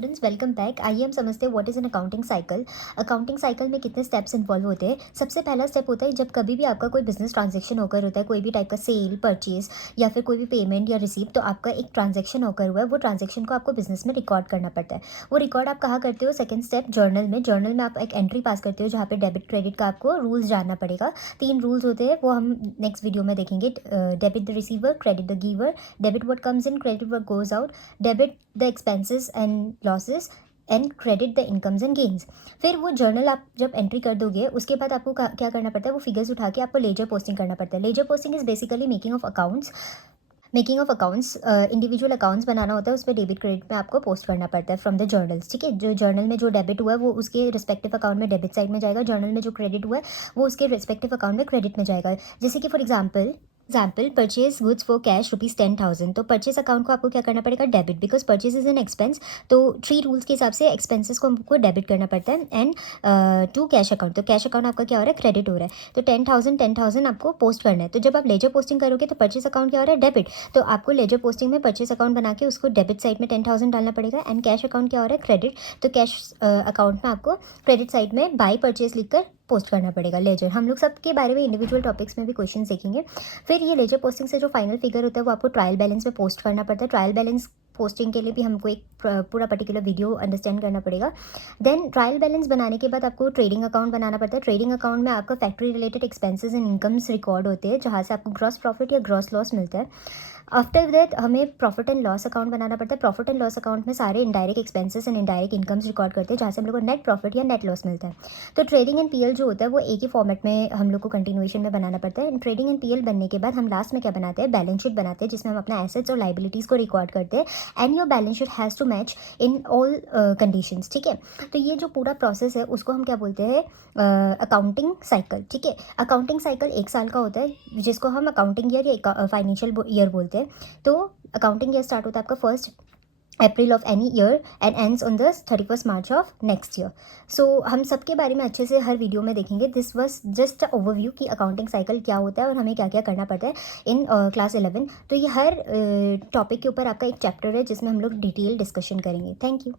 Students, welcome back. आइए हम समझते हैं what is an accounting cycle. Accounting cycle में कितने स्टेप्स इन्वॉल्व होते हैं। सबसे पहला स्टेप होता है जब कभी भी आपका कोई बिजनेस ट्रांजैक्शन होकर होता है, कोई भी टाइप का सेल, परचेज या फिर कोई भी पेमेंट या रिसीव, तो आपका एक ट्रांजैक्शन होकर हुआ है, वो ट्रांजैक्शन को आपको बिजनेस में रिकॉर्ड करना पड़ता है। वो रिकॉर्ड आप कहाँ करते हो? सेकंड स्टेप जर्नल में आप एक एंट्री पास करते हो जहाँ पे डेबिट क्रेडिट का आपको रूल्स जानना पड़ेगा। 3 रूल्स होते हैं, वो हम नेक्स्ट वीडियो में देखेंगे। Debit the receiver, credit the giver, debit what comes in, credit what goes out, debit the expenses and losses and credit the incomes and gains. फिर वो जर्नल आप जब एंट्री कर दोगे उसके बाद आपको क्या करना पड़ता है? वो फिगर्स उठा के आपको लेजर पोस्टिंग करना पड़ता है। Ledger posting is basically making of accounts. Individual accounts बनाना होता है, उस पर डेबिट क्रेडिट में आपको पोस्ट करना पड़ता है फ्रॉम द जर्नल्स। ठीक है, जो जर्नल में जो डेबिट हुआ है वो उसके रिस्पेक्टिव अकाउंट में डेबिट साइड में जाएगा, जर्नल में जो क्रेडिट हुआ है वो उसके रिस्पेक्टिव अकाउंट में क्रेडिट में जाएगा। जैसे कि for example purchase goods for cash ₹10,000, तो परचेज अकाउंट को आपको क्या करना पड़ेगा? Debit, because purchase is an expense. तो 3 रूल्स के हिसाब से एक्सपेंसेस को हमको डेबिट करना पड़ता है। एंड टू कैश अकाउंट, तो कैश अकाउंट आपका क्या हो रहा है? क्रेडिट हो रहा है। तो 10,000 आपको पोस्ट करना है। तो जब आप लेजर पोस्टिंग करोगे तो परचेज अकाउंट क्या हो रहा है? डेबिट। तो आपको लेजर पोस्टिंग में परचेज अकाउंट बना के उसको डेबिट साइड में 10,000 डालना पड़ेगा। एंड कैश अकाउंट क्या हो रहा है? क्रेडिट। तो कैश अकाउंट में आपको क्रेडिट साइड में बाई परचेज लिखकर पोस्ट करना पड़ेगा लेजर। हम लोग सबके बारे में इंडिविजुअल टॉपिक्स में भी क्वेश्चन देखेंगे। फिर ये लेजर पोस्टिंग से जो फाइनल फिगर होता है वो आपको ट्रायल बैलेंस में पोस्ट करना पड़ता है। ट्रायल बैलेंस पोस्टिंग के लिए भी हमको एक पूरा पर्टिकुलर वीडियो अंडरस्टैंड करना पड़ेगा। देन ट्रायल बैलेंस बनाने के बाद आपको ट्रेडिंग अकाउंट बनाना पड़ता है। ट्रेडिंग अकाउंट में आपका factory related expenses and incomes record होते हैं, जहाँ से आपको ग्रॉस प्रॉफिट या ग्रॉस लॉस मिलता है। आफ्टर दैट हमें प्रॉफिट एंड लॉस अकाउंट बनाना पड़ता है। प्रॉफिट एंड लॉस अकाउंट में सारे indirect expenses and indirect incomes record करते हैं, जहाँ से हम लोग को नेट प्रॉफिट या नेट लॉस मिलता है। तो ट्रेडिंग एंड पीएल जो होता है वो एक ही फॉर्मेट में हम लोग को कंटिन्यूएशन में बनाना पड़ता है। ट्रेडिंग एंड पीएल बनने के बाद हम लास्ट में क्या बनाते हैं? बैलेंस शीट बनाते हैं, जिसमें हम अपना एसेट्स और लाइबिलिटीज़ को रिकॉर्ड करते हैं। And your balance sheet has to match in all conditions. ठीक है, तो ये जो पूरा प्रोसेस है उसको हम क्या बोलते हैं? Accounting cycle. ठीक है, अकाउंटिंग साइकिल 1 साल का होता है, जिसको हम अकाउंटिंग ईयर या फाइनेंशियल ईयर बोलते हैं। तो अकाउंटिंग ईयर स्टार्ट होता है आपका 1 April of any year and ends on the 31 March of next year. So हम सबके बारे में अच्छे से हर वीडियो में देखेंगे। This was just a overview कि अकाउंटिंग साइकिल क्या होता है और हमें क्या क्या करना पड़ता है इन क्लास 11। तो ये हर टॉपिक के ऊपर आपका एक चैप्टर है जिसमें हम लोग डिटेल डिस्कशन करेंगे। Thank you.